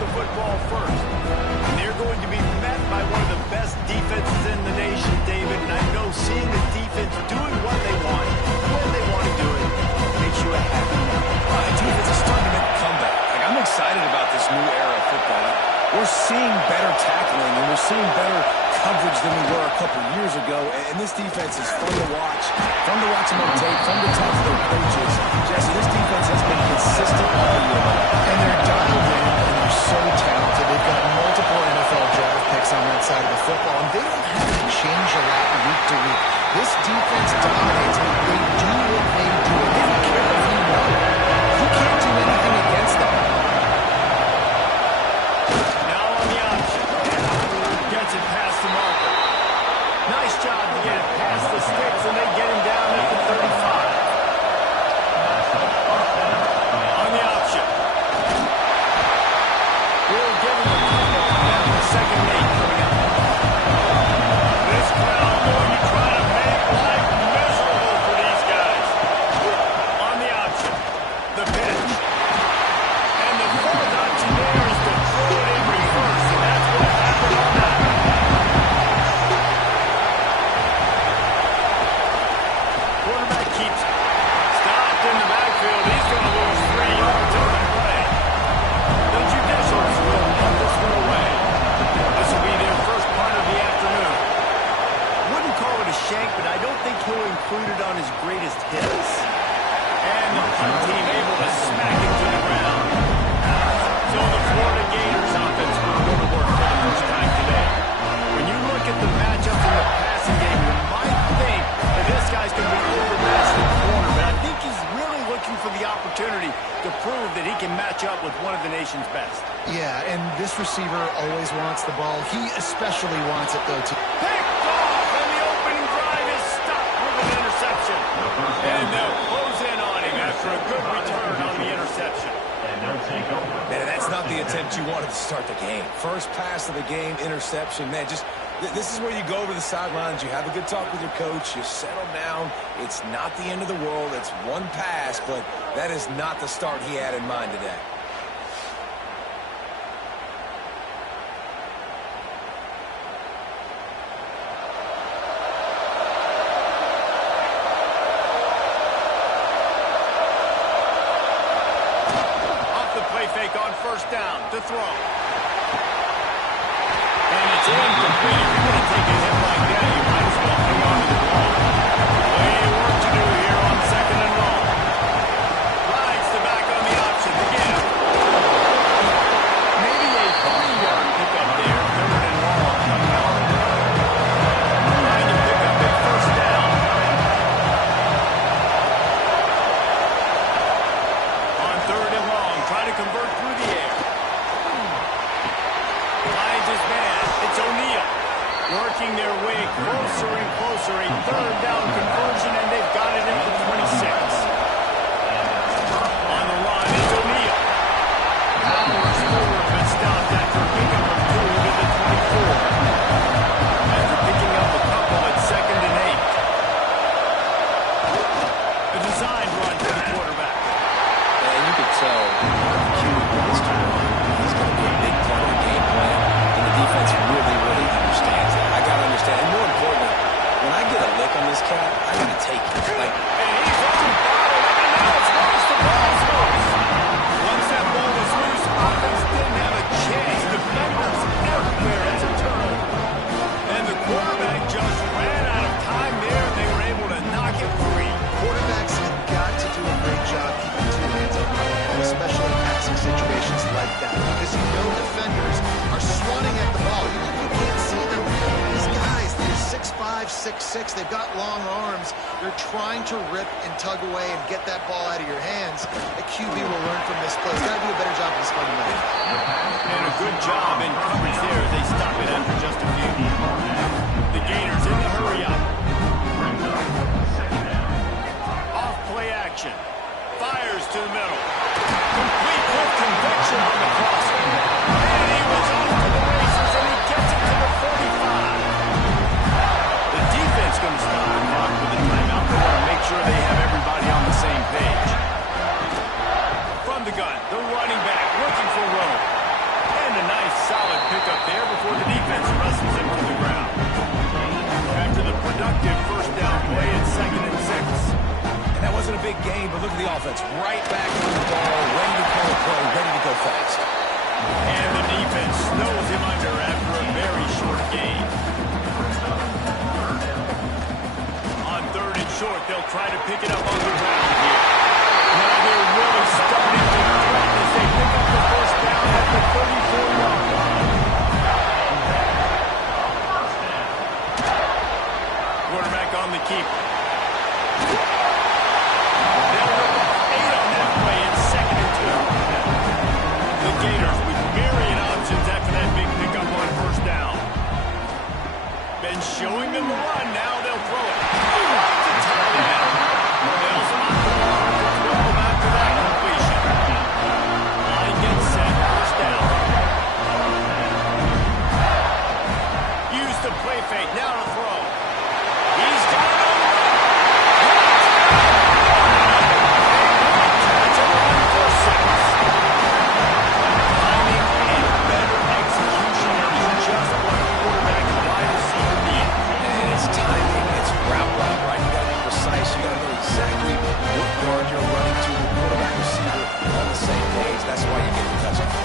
the football first. And they're going to be met by one of the best defenses in the nation, David. And I know seeing the defense doing what they want, when they want to do it, makes you a happy man. The defense is starting to make a comeback. I'm excited about this new era of football. We're seeing better tackling, and we're seeing better coverage than we were a couple years ago. And this defense is fun to watch them on tape, fun to talk to their coaches. Jesse, this defense has been consistent all year. And they're dialed in, and they're so talented. They've got multiple NFL draft picks on that side of the football, and they don't have to change a lot week to week. This defense dominates. They do what they do. They don't care if you won. You can't do anything against them. Gets it past the marker. Nice job to get it past the sticks, and they get him down at the 35. On the option. We'll give him a couple down the second and 8 coming up. This crowd going to try to make life miserable for these guys. On the option. The pitch. And the fourth option there is to throw it in reverse, and that's what happened on that. Quarterback keeps it. Stopped in the backfield. He's going to lose 3 yards on the play. The judicials will put this one away. This will be their first punt of the afternoon. Wouldn't call it a shank, but I don't think he'll include it on his greatest hits. And the punt team able to smack it to the ground. So the Florida Gators offense will go to work for the first time today. When you look at the matchup in the passing game, you might think that this guy's going to be overmatched in the corner, but I think he's really looking for the opportunity to prove that he can match up with one of the nation's best. Yeah, and this receiver always wants the ball. He especially wants it, though, too. Picked off, and the opening drive is stopped with an interception. And they'll close in on him after a good return on the interception. Man, that's not the attempt you wanted to start the game. First pass of the game, interception. Man, this is where you go over the sidelines. You have a good talk with your coach. You settle down. It's not the end of the world. It's one pass, but that is not the start he had in mind today. Fake on first down to throw. And it's incomplete. If you're going to take a hit like that, you might as well hang on to the ball. Plenty of work to do here on second and long. Rides the back on the option again. Maybe a 3-yard pickup there. Third and long coming up. Trying to pick up a first down. On third and long, try to convert through the air. Finds his man. It's O'Neal. Working their way closer and closer. A third down conversion, and they've got it at the 26. On the run is O'Neal. Powers forward, but stopped after picking up 2 to the 24. After picking up a couple at second and 8. A designed run for the quarterback. And you could tell this time he's going to be a big part of the game plan, and the defense really, really understands that. I got to understand, and more importantly, when I get a lick on this cat, I got to take it. And he's on bottle, and now it's loose. The ball's loose. Once that ball was loose, offense didn't have a chance. Defenders everywhere. It's a turnover. And the quarterback just ran out of time there, and they were able to knock it free. Quarterbacks have got to do a great job keeping 2 hands on the ball, especially in passing situations like that, because you know defenders are swatting at the ball. You can't see them. These guys, they're 6'5", 6'6". They've got long arms. They're trying to rip and tug away and get that ball out of your hands. A QB will learn from this play. He's got to do a better job of this fundamental. And a good job in coverage there. They stop it after just a few. The Gators in the hurry up. Off play action. Fires to the middle. Complete with conviction on the crosser. And he was off to the races, and he gets it to the 45. The defense going to stop the clock with a timeout. They want to make sure they have everybody on the same page. From the gun, the running back looking for room. pickup there before the defense wrestles him to the ground. After the productive first down play, it's 2nd and 6. And that wasn't a big gain, but look at the offense. Right back on the ball, ready to call a play, ready to go fast. And the defense snows him under after a very short gain. On 3rd and short, they'll try to pick it up on the ground here. Now they're really starting to threaten as they pick up the first down at the 34-yard line. Quarterback on the keeper. They'll rip off 8 on that play. It's 2nd and 2. The Gators with myriad options after that big pickup on first down. Been showing them the run. Now they'll throw it. It's a touchdown. They'll spot the ball for 12 after that completion. Line gets set. First down. Use the play fake. Now to throw. He's got it on the run. That's a run for 6. Timing and better execution is just what a quarterback and wide receiver need. And it's timing, it's route running, right? You got to be precise. You got to know exactly what guard you're running to. The quarterback receiver on the same page. That's why you get the touchdown.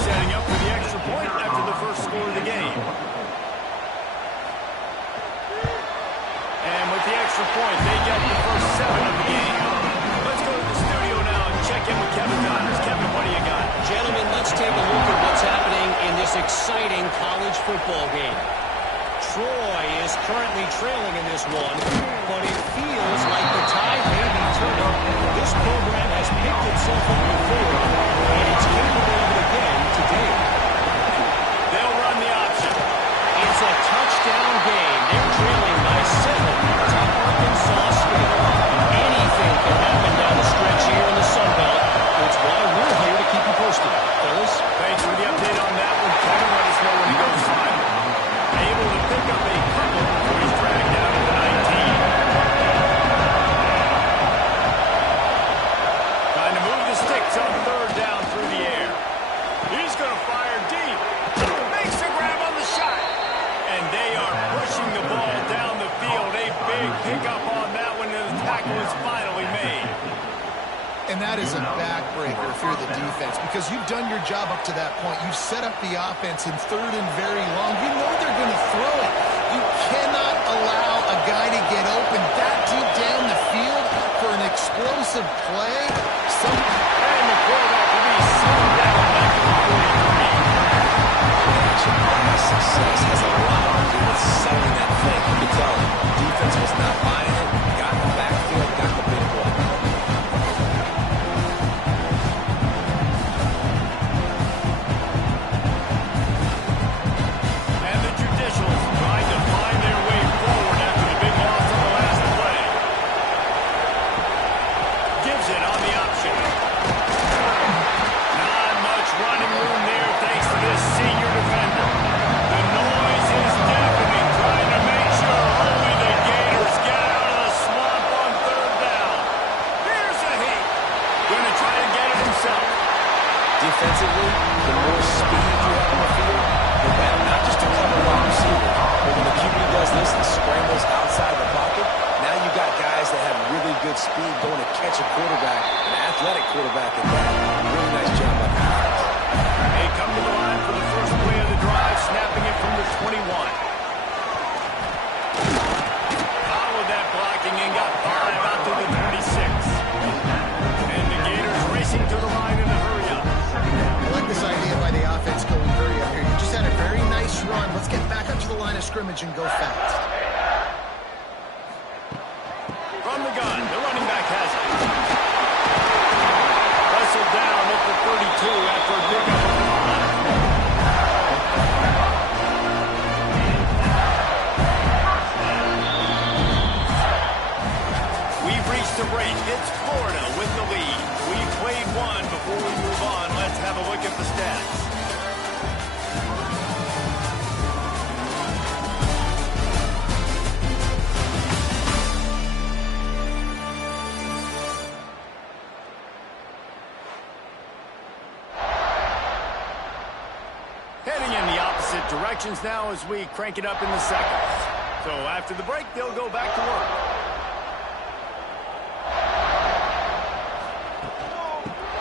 Setting up for the extra point after the first score of the game. And with the extra point, they get the first 7 of the game. Let's go to the studio now and check in with Kevin Connors. Kevin, what do you got? Gentlemen, let's take a look at what's happening in this exciting college football game. Troy is currently trailing in this one, but it feels like the tide may be turning. This program has picked itself up before, and it's capable of it again today. They'll run the option. It's a touchdown game. They're trailing by 7. Top Arkansas State. Anything can happen down the stretch here in the Sun Belt. It's why we're here to keep you posted. Fellas? Thanks for the update on that one, Kevin. Let us know when he goes silent. Able to pick up a couple before he's dragged out at the 19. Trying to move the sticks on 3rd down through the air. He's going to fire deep. Makes the grab on the shot. And they are pushing the ball down the field. A big pickup on that one, and the tackle is finally made. And that is a backbreaker if you're the defense, because you've done your job up to that point. You've set up the offense in 3rd and very long. You know they're going to throw it. You cannot allow a guy to get open that deep down the field for an explosive play. And the quarterback will be slowed down back to the 43. Success has a lot to do with selling that thing. You can tell defense was not buying it. Got the backfield, got the big play. And the Judicials trying to find their way forward after the big loss on the last play. Gives it on the option. Not much running room there thanks to this senior defender. The noise is deafening, trying to make sure only the Gators get out of the swamp on 3rd down. Here's a hit. Going to try to get it himself. Defensively, the more speed you have on the field, the better. Not just to cover wide receiver, but when the QB does this and scrambles outside the pocket, now you got guys that have really good speed going to catch a quarterback, an athletic quarterback at that. Really nice job by the defense. They come to the line for the first play of the drive, snapping it from the 21. Followed that blocking and got 5 out to the 26. And the Gators racing to the line in a hurry up. I like this idea by the offense going hurry up here. You just had a very nice run. Let's get back up to the line of scrimmage and go fast. From the gun, the running back has it. Wrestled down at the 32 after a pickup on the line. We've reached the break. It's Florida with the lead. We've played one. Before we move on, let's have a look at the stats. opposite directions now as we crank it up in the seconds. So after the break, they'll go back to work.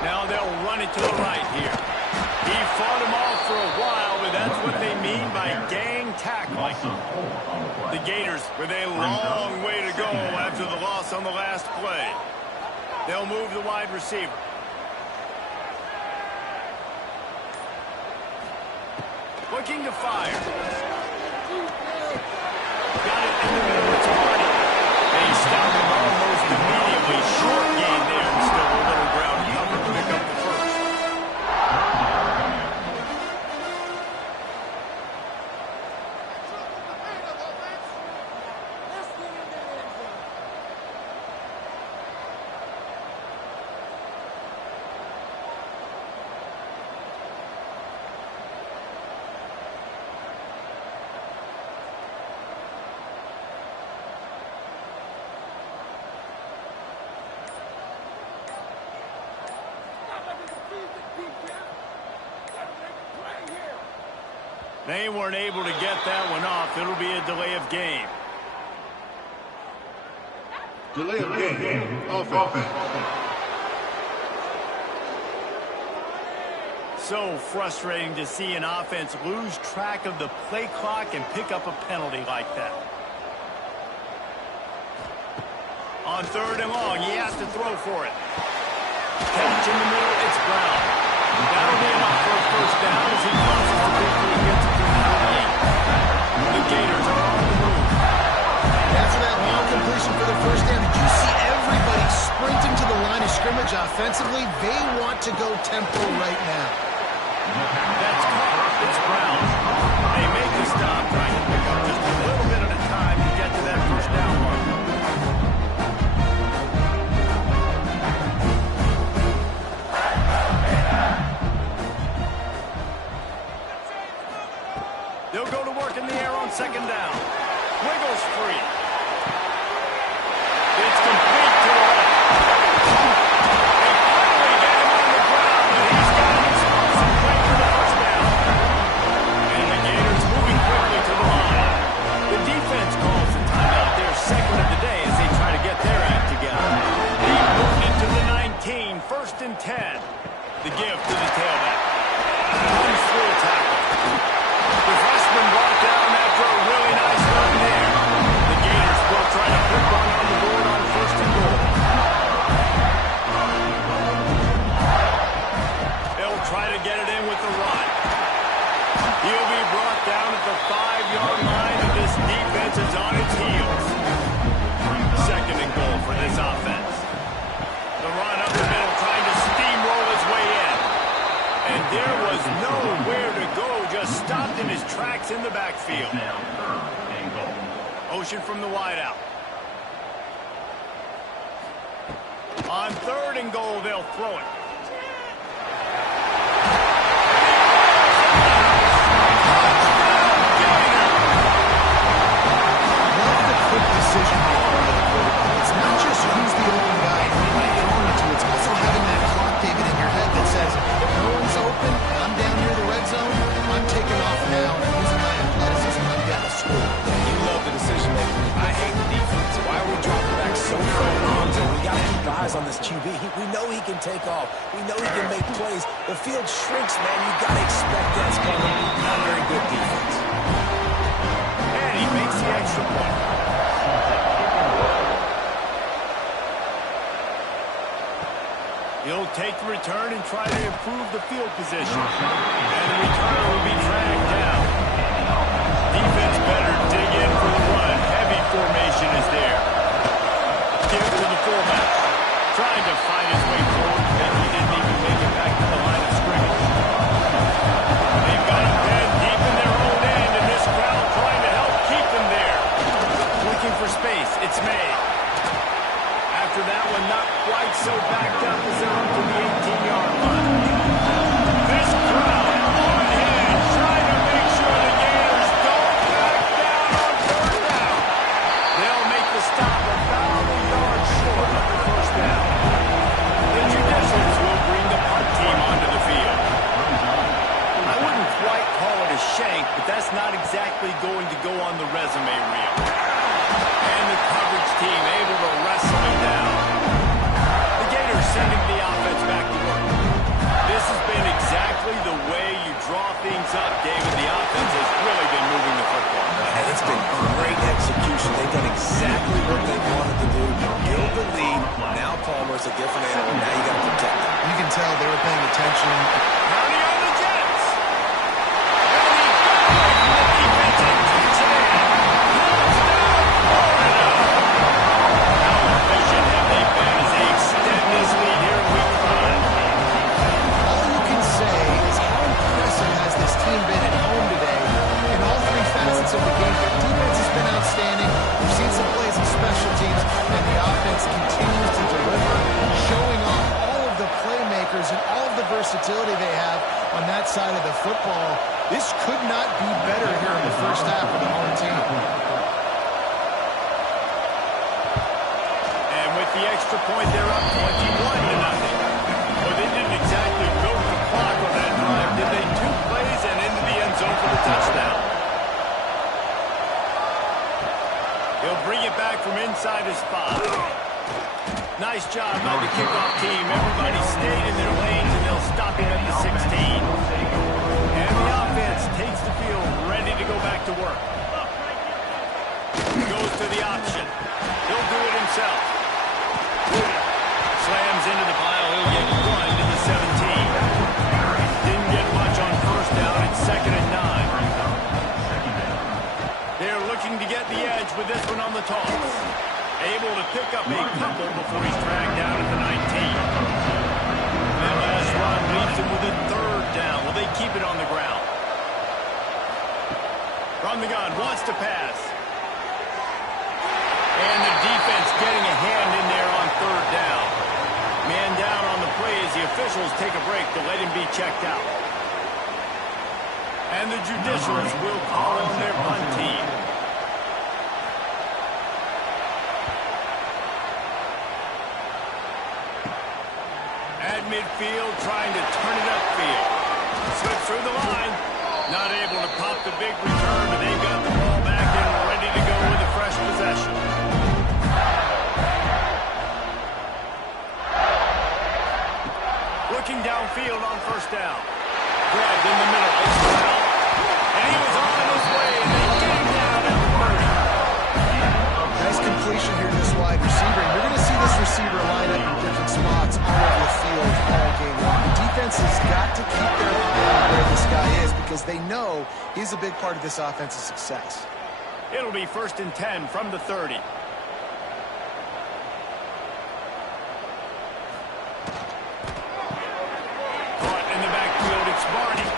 Now they'll run it to the right here. He fought him off for a while, but that's what they mean by gang tackling. The Gators with a long way to go after the loss on the last play. They'll move the wide receiver. Looking to fire. Got it in the middle. It's Hardy. They stop him almost immediately. Short gain there and still a little ground cover to pick up the first. They weren't able to get that one off. It'll be a delay of game. Delay of game. Offense. So frustrating to see an offense lose track of the play clock and pick up a penalty like that. On 3rd and long, he has to throw for it. Catch in the middle, it's Brown. That'll be enough for a first down as he crosses the victory and gets it to the 48. The Gators are on the move. After that long completion for the first down, did you see everybody sprinting to the line of scrimmage offensively? They want to go tempo right now. That's caught. It's Brown. They make the stop, trying to pick up just a little bit at a time to get to that first down mark. They'll go to work in the air on 2nd down. Wiggles free. It's complete to the left. They finally get him on the ground, but he's got an explosive play for the first down. And the Gators moving quickly to the line. The defense calls the timeout, their second of the day, as they try to get their act together. He moved into the 19, 1st and 10. The give to the tailback. Runs through a tackle. The freshman brought down after a really nice run there. The Gators will try to put one on the board on 1st and goal. They'll try to get it in with the run. He'll be brought down at the 5-yard line, and this defense is on its heels. 2nd and goal for this offense. The run up the middle, trying to steamroll his way in. And there was nowhere to go, just stopped in his tracks in the backfield. Motion from the wideout. On 3rd and goal, they'll throw it. Love the quick decision making by the quarterback. It's not just who's the open guy and who you're throwing it to. It's also having that clock, David, in your head that says, if no one's open, I'm down near the red zone, I'm taking off now, and using my athleticism, I'm getting a score. You love the decision making. I hate the defense. Why are we dropping back so far in the end zone? We got to keep eyes on this QB. We know he can take off. We know he can make plays. The field shrinks, man. You got to expect that's coming. Not very good defense. And he makes the extra point. He'll take the return and try to improve the field position. And the return will be dragged down. Defense better dig in for the run. Heavy formation is there. Give to the fullback. Trying to find his way forward, and he didn't even make it back to the line of scrimmage. They've got him pinned deep in their own end, and this crowd trying to help keep them there. Looking for space. It's made. After that one, not quite so backed up as they're up to the 18-yard line. This crowd on edge, trying to make sure the Gators don't back down on 3rd down. They'll make the stop about a yard short of the first down. The going to go on the resume reel. And the coverage team able to wrestle him down. The Gators sending the offense back to work. This has been exactly the way you draw things up, David. The offense has really been moving the football. And it's been great execution. They've done exactly what they wanted to do. Build the lead. Now Palmer's a different animal. Now you got to protect him. You can tell they were paying attention. County on the Jets. And he got away from the defense and touchdown. Touchdown, Florida. How efficient have they been as they extend this lead here in week 5? All you can say is how impressive has this team been at home today in all three facets of the game. Their defense has been outstanding. We've seen some plays in special teams, and the offense continues to deliver, showing off all of the playmakers and all of the versatility they have on that side of the football. This could not be better here in the first half of the home team. And with the extra point, they're up 21-0. Well, they didn't exactly milk the clock on that drive, did they? 2 plays and into the end zone for the touchdown. He'll bring it back from inside his 5. Nice job by the kickoff team. Everybody stayed in their lanes, and they'll stop him at the 16. And the offense takes the field, ready to go back to work. Goes to the option. He'll do it himself. Slams into the pile. He'll get 1 to the 17. Didn't get much on first down. It's 2nd and 9. They're looking to get the edge with this one on the toss. Able to pick up a couple before he's dragged down at the 19. That last run leaves him with a 3rd down. Will they keep it on the ground? From the gun, wants to pass. And the defense getting a hand in there on 3rd down. Man down on the play as the officials take a break to let him be checked out. And the judicials will call on their punt team. At midfield, trying to turn it upfield. Slips through the line. Not able to pop the big return, but they've got the ball back and ready to go with a fresh possession. Looking downfield on first down. Grabbed in the middle. It's well. And he was on his way, and they get him down at the 30. Nice completion here to this wide receiver. And you're going to see this receiver line up in different spots all over the field all game long. The defense has got to keep their eye on where this guy is because they know he's a big part of this offense's success. It'll be 1st and 10 from the 30. Caught in the backfield, it's Barney.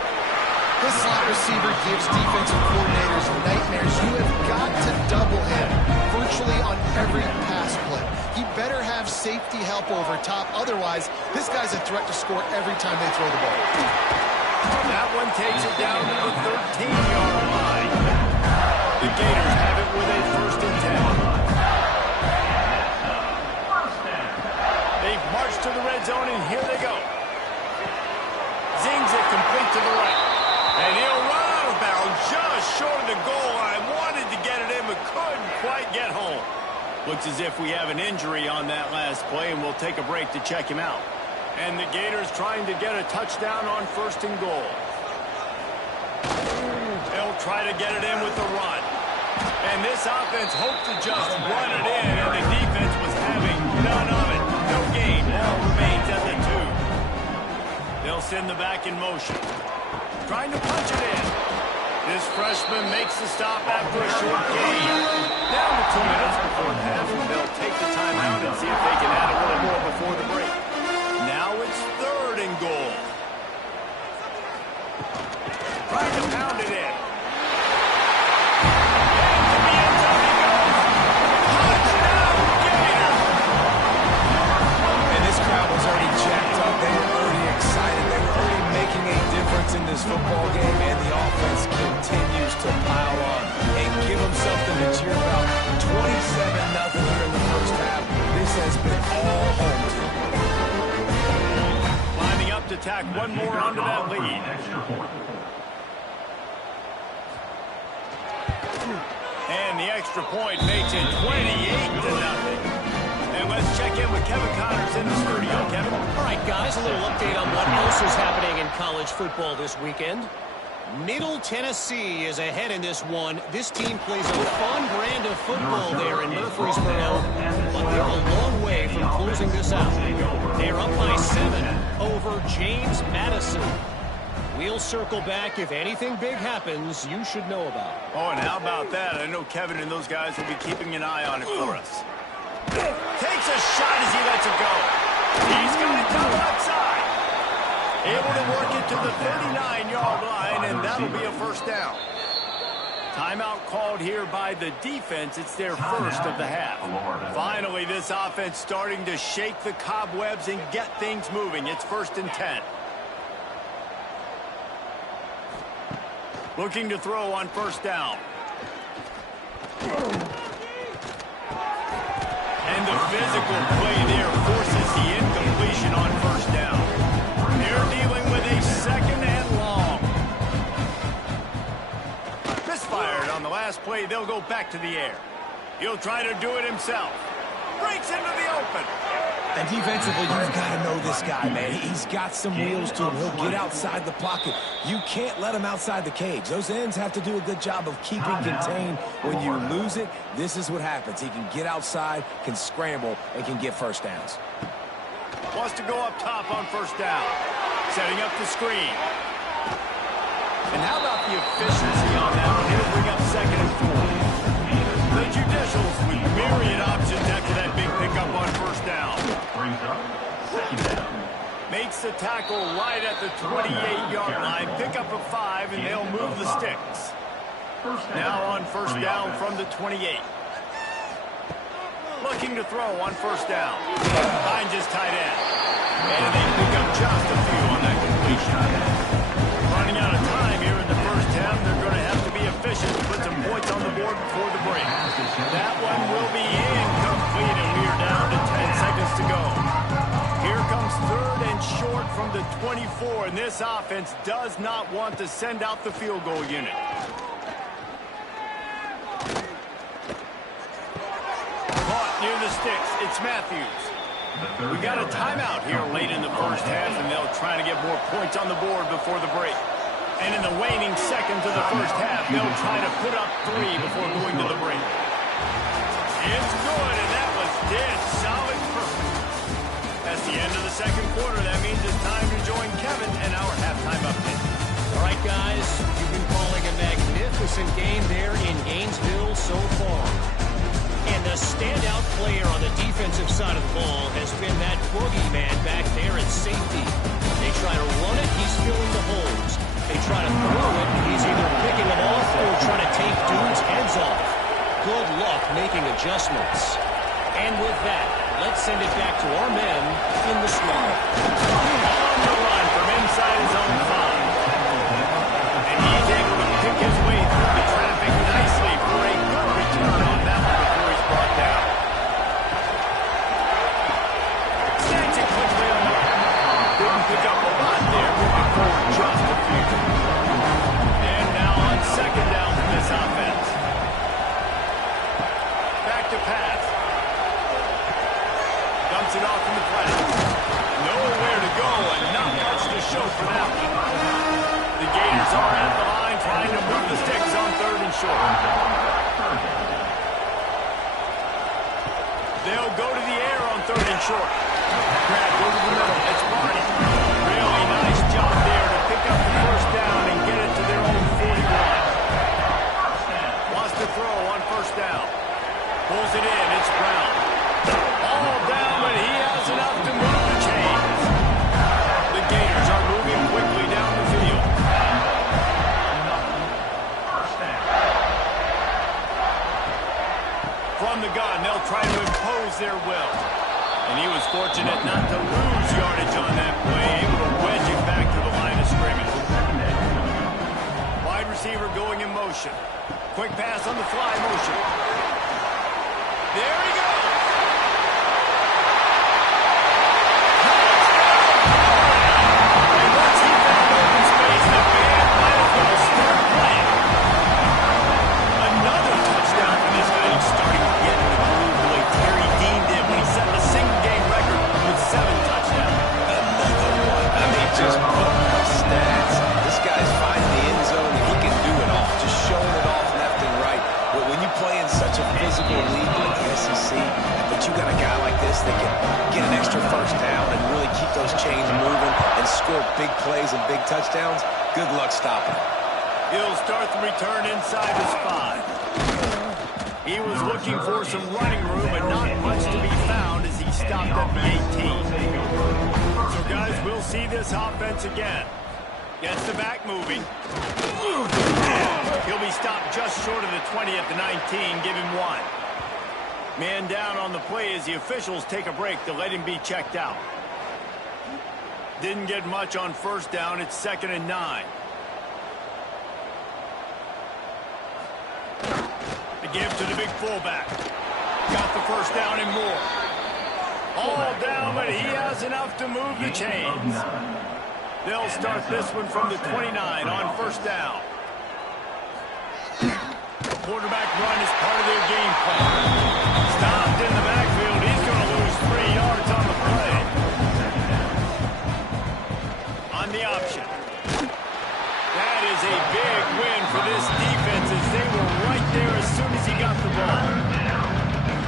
This slot receiver gives defensive coordinators nightmares. You have got to double him virtually on every pass play. He better have safety help over top. Otherwise, this guy's a threat to score every time they throw the ball. That one takes it down to the 13-yard line. The Gators have it with a 1st and 10. They've marched to the red zone, and here they go. Zings it complete to the right. And he'll run out of bounds just short of the goal line. Wanted to get it in, but couldn't quite get home. Looks as if we have an injury on that last play, and we'll take a break to check him out. And the Gators trying to get a touchdown on 1st and goal. They'll try to get it in with the run. And this offense hoped to just run it in, and the defense was having none of it. No gain. Ball remains at the 2. They'll send the back in motion. Trying to punch it in. This freshman makes the stop after a short gain. Down to 2 minutes before half. They'll take the time out and see if they can add a little more before the break. Now it's 3rd and goal. Trying to pound it in. And to the end zone he goes. Touchdown, Gator! And this crowd was already jacked up. They were already excited. They were already making a difference in this football game, and the offense continues to pile on and give them something to cheer about. 27-0 here in the first half. This has been all home team. Lining up to tack one more onto that lead. And the extra point makes it 28-0. And let's check in with Kevin Connors in the studio. Kevin? All right, guys, a little update on what else is happening in college football this weekend. Middle Tennessee is ahead in this one. This team plays a fun brand of football there in Murfreesboro, but they're a long way from closing this out. They're up by 7 over James Madison. We'll circle back. If anything big happens, you should know about it. Oh, and how about that? I know Kevin and those guys will be keeping an eye on it for us. Takes a shot as he lets it go. He's got it down outside. Able to work it to the 39-yard line, and that'll be a first down. Timeout called here by the defense. It's their first of the half. Finally, this offense starting to shake the cobwebs and get things moving. It's 1st and 10. Looking to throw on 1st down. And the physical play there forces the incompletion on 1st down. They're dealing with a 2nd and long. Misfired on the last play. They'll go back to the air. He'll try to do it himself. Breaks into the open. And defensively, you've got to know this guy, man. He's got some wheels to him. He'll get outside the pocket. You can't let him outside the cage. Those ends have to do a good job of keeping contained. When you lose it, this is what happens. He can get outside, can scramble, and can get 1st downs. Wants to go up top on 1st down. Setting up the screen. And how about the efficiency on that one? He'll bring up 2nd and 4. The Judicials with myriad options after that big pickup on 1st down. Makes the tackle right at the 28-yard line. Pick up a 5, and they'll move the sticks. Now on 1st down from the 28. Looking to throw on 1st down. Finds his tight end. And they pick up just a few on that completion. Running out of time here in the 1st half. They're going to have to be efficient to put some points on the board before the break. That one will be incomplete, and we are down to 10 seconds to go. Here comes 3rd and short from the 24, and this offense does not want to send out the field goal unit. Caught near the sticks. It's Matthews. We got a timeout here late in the 1st half, and they'll try to get more points on the board before the break. And in the waning seconds of the 1st half, they'll try to put up 3 before going to the break. It's good, and that was dead solid perfect. That's the end of the 2nd quarter. That means it's time to join Kevin and our halftime update. All right, guys, you've been calling a magnificent game there in Gainesville so far. And the standout player on the defensive side of the ball has been that boogeyman back there at safety. They try to run it, he's filling the holes. They try to throw it, he's either picking them off or trying to take dudes' heads off. Good luck making adjustments. And with that, let's send it back to our men in the swamp. On the run from inside his own 5. And he's able to pick his way through the traffic nicely for a good return on that one before he's brought down. Snatch it quickly on the run. Didn't pick up a lot there, moving forward just a few. And now on 2nd down for this offense. Back to pass. Dumps it off in the flat. Nowhere to go and not much to show for that one. The Gators are at the line trying to move the sticks on 3rd and short. They'll go to the air on 3rd and short. Crack over the middle. It's Barney. Really nice job there to pick up the 1st down and get it to their own 41. Wants to throw on 1st down. Pulls it in. It's Brown. All down, but he has enough to move the chains. The Gators are moving quickly down the field. From the gun, they'll try to impose their will. And he was fortunate not to lose yardage on that play, able to wedge it back to the line of scrimmage. Wide receiver going in motion. Quick pass on the fly motion. There he goes. And once he found open space, the band might as well start playing. Another touchdowns, good luck stopping him. He'll start the return inside his 5. He was looking for some running room, but not much to be found as he stopped at the 18. So, guys, we'll see this offense again. Gets the back moving. He'll be stopped just short of the 20 at the 19. Give him 1. Man down on the play as the officials take a break to let him be checked out. Didn't get much on first down. It's 2nd and 9. The give to the big fullback. Got the first down and more. All down, but he has enough to move the chains. They'll start this one from the 29 on first down. Quarterback run is part of their game plan. Stopped in the backfield. He's going to lose 3 yards on the play. On the option. That is a big win for this defense as they were right there as soon as he got the ball.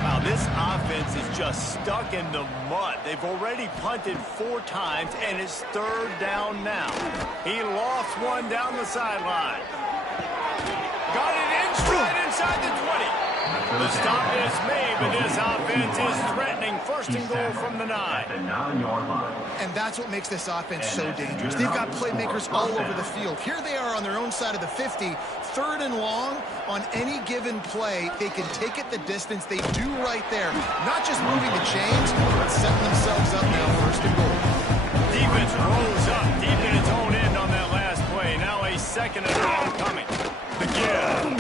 Wow, this offense is just stuck in the mud. They've already punted 4 times, and it's 3rd down now. He lost one down the sideline. Got it in stride inside the 20. The stop is made, but this offense is threatening 1st and goal from the 9. And that's what makes this offense so dangerous. They've got playmakers all over the field. Here they are on their own side of the 50, 3rd and long. On any given play, they can take it the distance. They do right there. Not just moving the chains, but setting themselves up now 1st and goal. Defense rolls up deep in its own end on that last play. Now a 2nd and long coming. The give.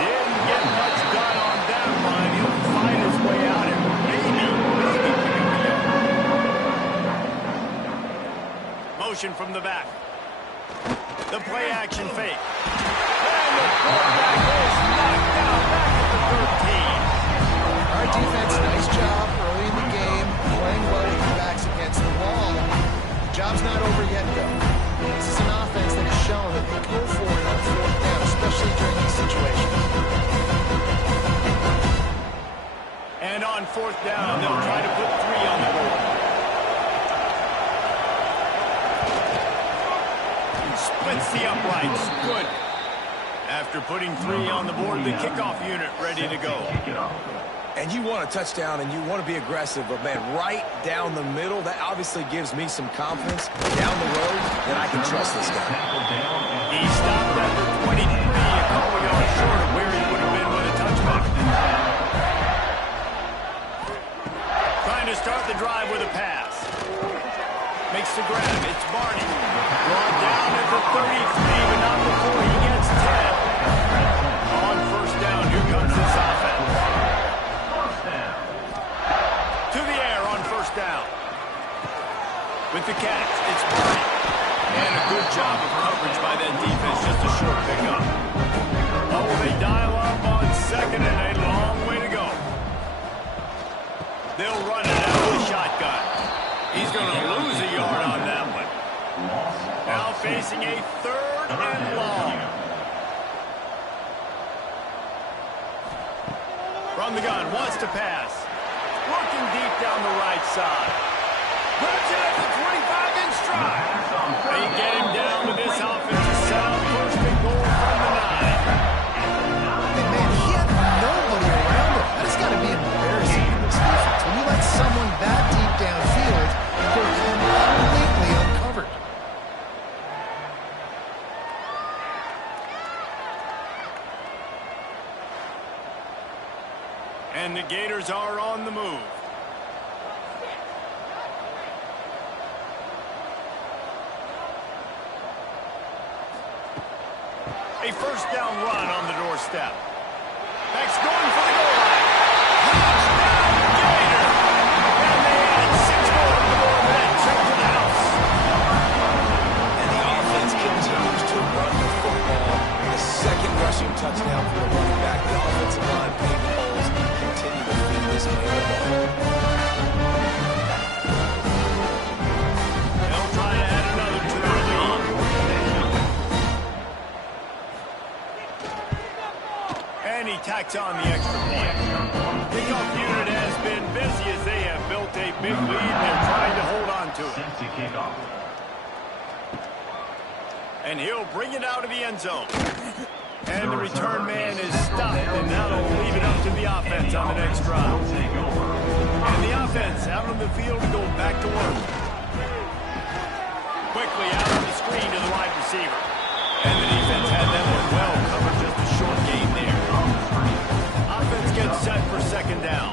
Didn't get much done on that line. He'll find his way out and maybe motion from the back. The play action fake. And the quarterback is knocked down back at the 13. All right, defense, nice job early in the game, playing well with your backs against the wall. Job's not over yet, though. This is an offense that has shown that they go for it on 4th down, especially during these situations. And on 4th down, they'll try to put 3 on the board. Splits the uprights. Good. After putting 3 on the board, the kickoff unit ready to go. And you want a touchdown and you want to be aggressive, but man, right down the middle, that obviously gives me some confidence down the road that I can trust this guy. He stopped at the 23, a couple yards short of where he would have been with a touchback. Trying to start the drive with a pass. Makes the grab. It's Barney. Brought down at the 33, but not before he gets 10. On first down, here comes this offense. To the air on first down. With the catch, it's Barney. And a good job of coverage by that defense, just a short pickup. Oh, they dial up on 2nd and a long way to go. They'll run it out of the shotgun. He's going to lose a yard on that one. Now facing a 3rd and long. From the gun, wants to pass. Looking deep down the right side. Grabs it at the 25 in stride. They get him down to this offensive setup. 1st and goal from the 9. And man, he had nobody around him. That's got to be embarrassing for this defense. When you let someone that deep downfield go completely uncovered. And the Gators are on the move. A first down run on the doorstep. Max going for the goal line. Touchdown, Gator! And they add 6 more on the board with that trip to the house. And the offense continues to run the football. The 2nd rushing touchdown for the running back. The offensive line paving holes. Continue to feed this man the ball. They'll try to add another to their lead. And he tacks on the extra point. Kickoff unit has been busy as they have built a big lead. They're trying to hold on to it. And he'll bring it out of the end zone. And the return man is stopped, and now they'll leave it up to the offense on the next drive. And the offense out on the field to go back to work. Quickly out on the screen to the wide receiver. And the defense had that one well covered, just a short gain there. Offense gets set for second down.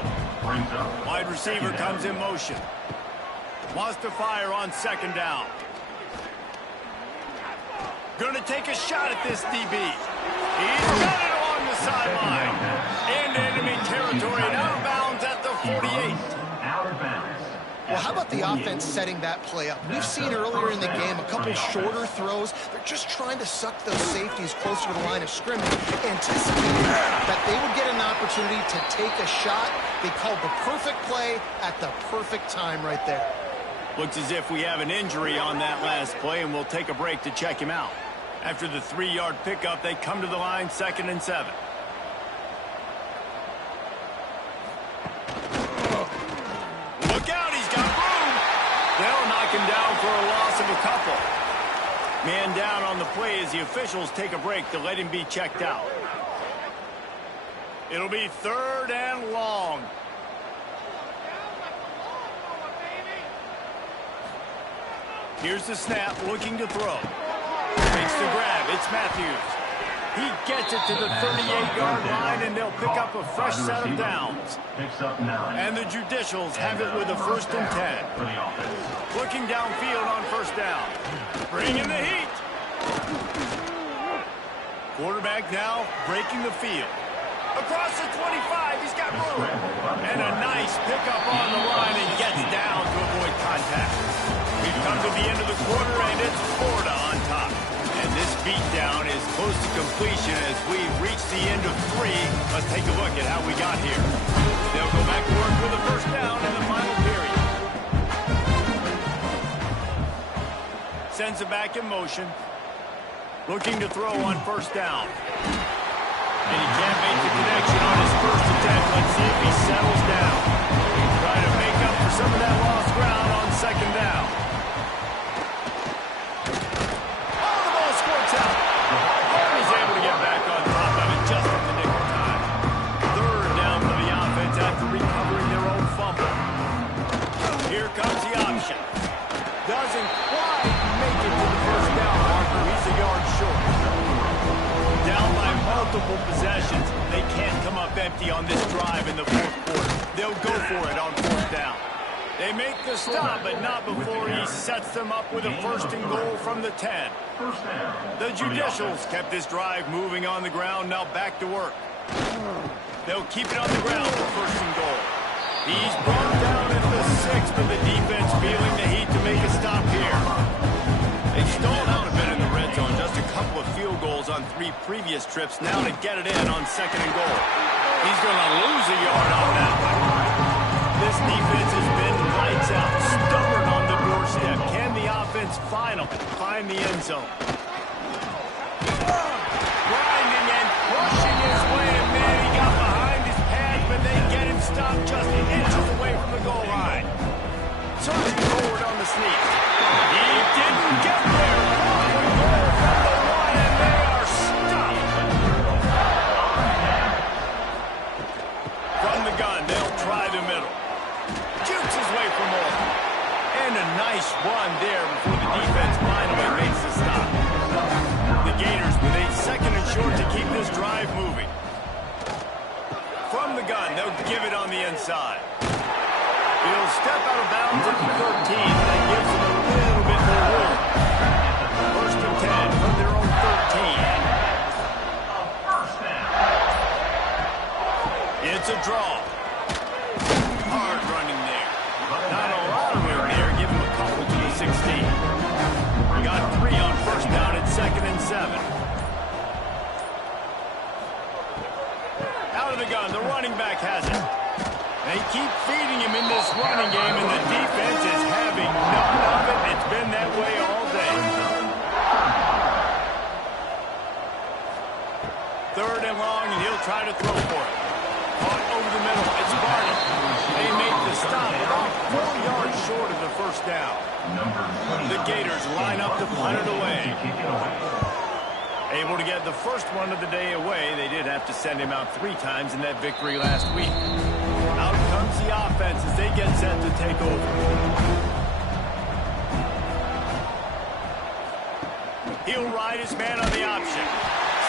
Wide receiver comes in motion. Wants to fire on second down. Going to take a shot at this DB. He's got it along the sideline. In enemy territory and out of bounds at the 48. Well, how about the offense setting that play up? We've seen earlier in the game a couple shorter throws. They're just trying to suck those safeties closer to the line of scrimmage, anticipating that they would get an opportunity to take a shot. They called the perfect play at the perfect time right there. Looks as if we have an injury on that last play, and we'll take a break to check him out. After the 3-yard pickup, they come to the line, 2nd and 7. Look out, he's got room. They'll knock him down for a loss of a couple. Man down on the play as the officials take a break to let him be checked out. It'll be 3rd and long. Here's the snap, looking to throw. Makes the grab, it's Matthews. He gets it to the 38-yard line, and they'll pick up a fresh set of downs. And the Judicials have it with a 1st and 10. Looking downfield on 1st down. Bringing the heat. Quarterback now breaking the field. Across the 25, he's got room. And a nice pickup on the line and gets down to avoid contact. We've come to the end of the quarter, and it's Florida on top. And this beatdown is close to completion as we reach the end of 3. Let's take a look at how we got here. They'll go back to work with a 1st down in the final period. Sends it back in motion. Looking to throw on 1st down. And he can't make the connection on his 1st attempt. Let's see if he settles down. Trying to make up for some of that lost ground on 2nd down. He's able to get back on top of it just in the nick of time. 3rd down for the offense after recovering their own fumble. Here comes the option. Doesn't quite make it to the 1st down marker. He's a yard short. Down by multiple possessions. They can't come up empty on this drive in the 4th quarter. They'll go for it on 4th down. They make the stop, but not before he sets them up with a 1st and goal from the 10. The Judicials kept this drive moving on the ground, now back to work. They'll keep it on the ground for 1st and goal. He's brought down at the 6th, but the defense feeling the heat to make a stop here. They stalled out a bit in the red zone, just a couple of field goals on 3 previous trips, now to get it in on 2nd and goal. He's going to lose a yard on that one. This defense has been lights out, stubborn on the doorstep. Can the offense finally find the end zone? Grinding and pushing his way, and man, he got behind his pads, but they get him stopped just inches away from the goal line. Surging forward on the sneak. He didn't get there. Goal from the 1, and they are stopped. From the gun, they'll try the middle. Jukes his way for more. And a nice run there before the defense finally makes the stop. The Gators with a 2nd and short to keep this drive moving. From the gun, they'll give it on the inside. He'll step out of bounds at the 13. That gives them a little bit more room. 1st and 10 from their own 13. It's a draw. Hard running there. Not a lot of room there. Give him a couple to the 16. We got 3 on 1st down at 2nd and 7. Out of the gun, the running back has it. They keep feeding him in this running game, and the defense is having none of it. It's been that way all day. 3rd and long, and he'll try to throw for it. Caught over the middle. It's Barnett. They make the stop about 4 yards short of the 1st down. The Gators line up to punt it away. Able to get the first one of the day away. They did have to send him out 3 times in that victory last week. Out comes the offense as they get set to take over. He'll ride his man on the option.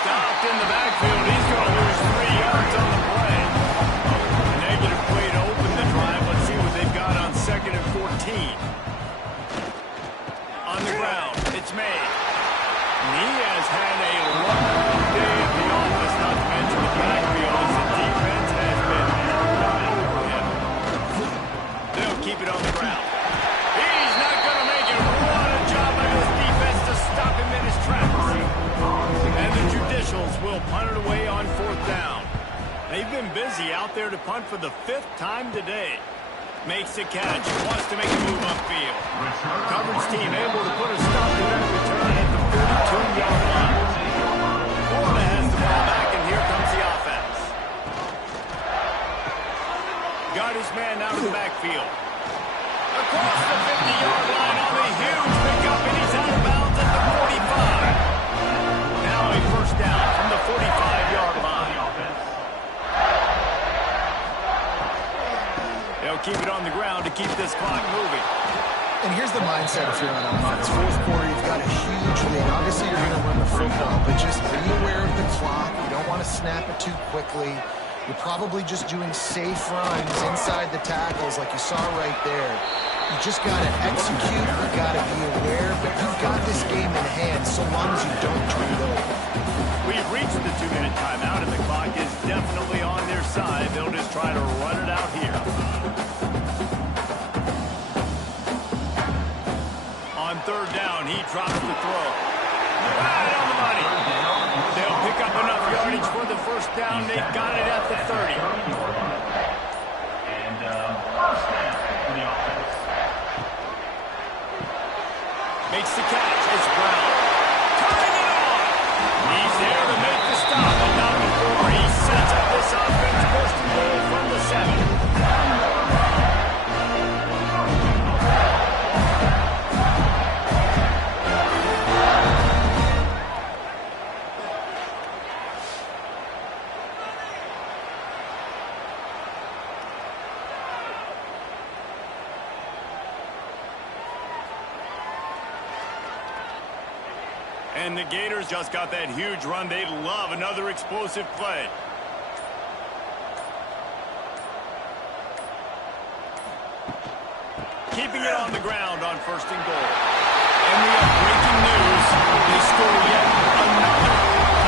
Stopped in the backfield. He's going to lose 3 yards on the play. A negative play to open the drive. Let's see what they've got on 2nd and 14. On the ground, it's made. And he has had a long day at the office, not to mention the backfield, as the defense has been over him. They'll keep it on the ground. He's not going to make it. What a job by this defense to stop him in his tracks. And the Judicials will punt it away on 4th down. They've been busy out there to punt for the 5th time today. Makes a catch, wants to make a move upfield. Coverage team able to put a stop to that return at the 42-yard line. Florida has the ball back, and here comes the offense. Got his man out of the backfield. Across the 50-yard line on the huge pickup, and he's out of bounds at the 45. Now a first down from the 45-yard line. They'll keep it on the ground to keep this clock moving. And here's the mindset if you're on offense. 4th quarter, you've got a huge lead. Obviously, you're going to run the football, but just be aware of the clock. You don't want to snap it too quickly. You're probably just doing safe runs inside the tackles like you saw right there. You just got to execute. You got to be aware, but you've got this game in hand so long as you don't turn it over. We've reached the 2-minute timeout, and the clock is definitely on their side. They'll just try to run it out here. On 3rd down, he drops the throw. Right on the money. They'll pick up enough yardage for the first down. They've got it at the 30. And first down for the offense. Makes the catch. It's Brown. Tying it on. He's there to make the stop, but not before he sets up this offense. First and goal from the 7. And the Gators just got that huge run. They love another explosive play. Keeping it on the ground on 1st and goal. And we have breaking news. They score yet another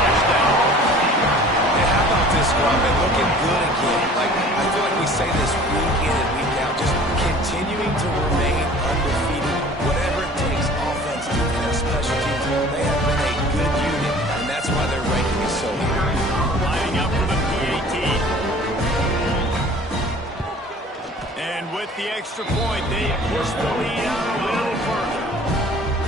touchdown. Hey, how about this one? They're looking good again. I feel like we say this week in and week out, just continuing to remain undefeated. Whatever it takes, offense, defense, special teams, they have been a good unit, and that's why their ranking is so high. Lining up for the PAT. And with the extra point, they push the lead out a little further.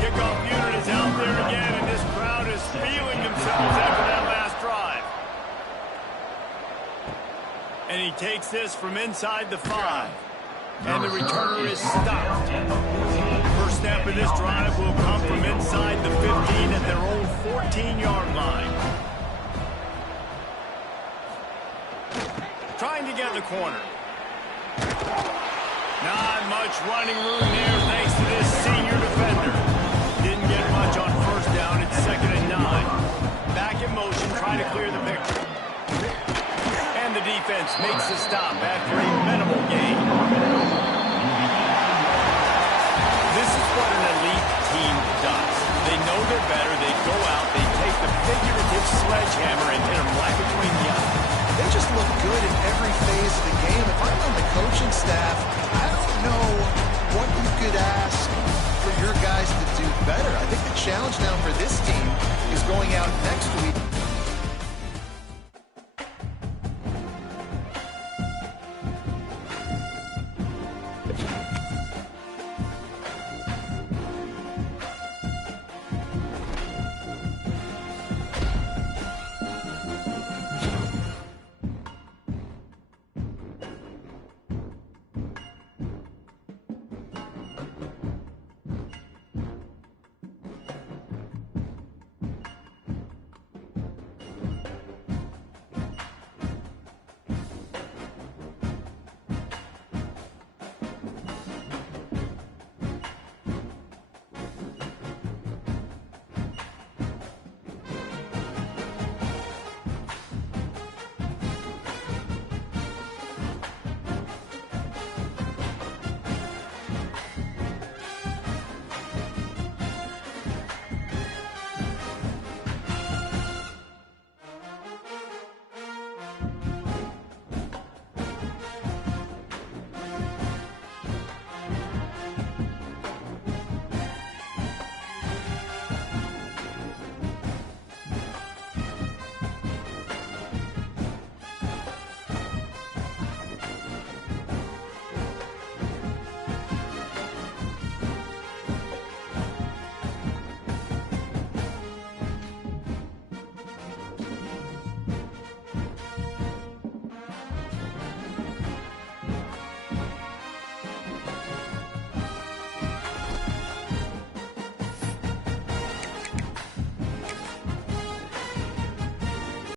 Kickoff unit is out there again, and this crowd is feeling themselves after that last drive. And he takes this from inside the 5. And the returner is stopped. First snap of this drive will come from inside the 15 at their own 14-yard line. Trying to get the corner. Not much running room there thanks to this senior defender. Didn't get much on first down. It's 2nd and 9. Back in motion, trying to clear the picture. And the defense makes the stop after a minimal gain. This is what an elite team does. They know they're better. They go out. They take the figurative sledgehammer and hit them right between the eyes. They just look good in every phase of the game. If I'm on the coaching staff, I don't know what you could ask for your guys to do better. I think the challenge now for this team